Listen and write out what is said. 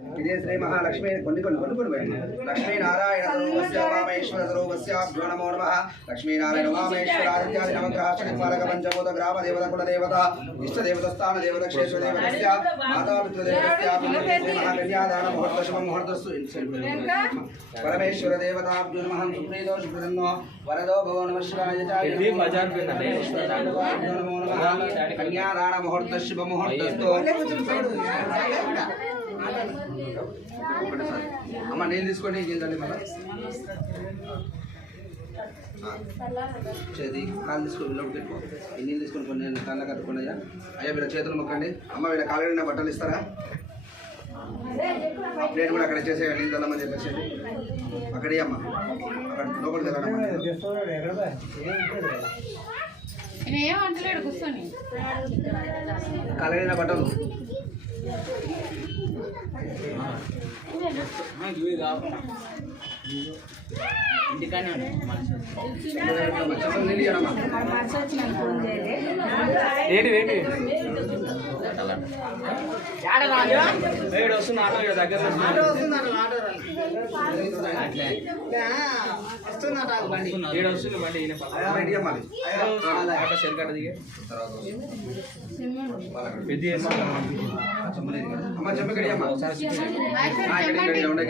विजय श्री महालक्ष्मी लक्ष्मी नारायण सर्वस्य वामेश्वर सर्वस्य नमो नमः लक्ष्मी नारायण वामेश्वर आदित्यादि नवग्रह शनिपालक पंचभूत ग्राम देवता कुल देवता इष्ट देवता स्थान देवता क्षेत्र देवतस्य माता पितृ देवतस्य महाकन्यादान मुहूर्त शुभ मुहूर्तस्तु परमेश्वर देवताभ्यो नमः सुप्रीतो शुभदन्नो वरदो भगो नमः शिवाय जय बाजार पे नमो नमः कन्यादान मुहूर्त शुभ मुहूर्तस्तु అమ్మ నీళ్ళు తీసుకొని చేయండి మళ్ళీ చేతి కాలు తీసుకొని లోపలికి పెట్టుకో ఈ నీళ్ళు తీసుకొని కొన్ని కళ్ళ కట్టుకోండి అయ్యా వీళ్ళ చేతులు మొక్కండి అమ్మ వీళ్ళ కాళ్ళ బట్టలు ఇస్తారా ప్లేట్ కూడా అక్కడ చేసే నీళ్ళు తల్లమని చెప్పేసి అక్కడే అమ్మ అక్కడ లోపలికి వెళ్ళాలి కాళ్ళ బట్టలు ఇంటికానే వస్తుంది ఆటో దగ్గర వస్తుంది బండి ఆటో చెరుకట్ట దిగే అమ్మ చెప్పి ఉండే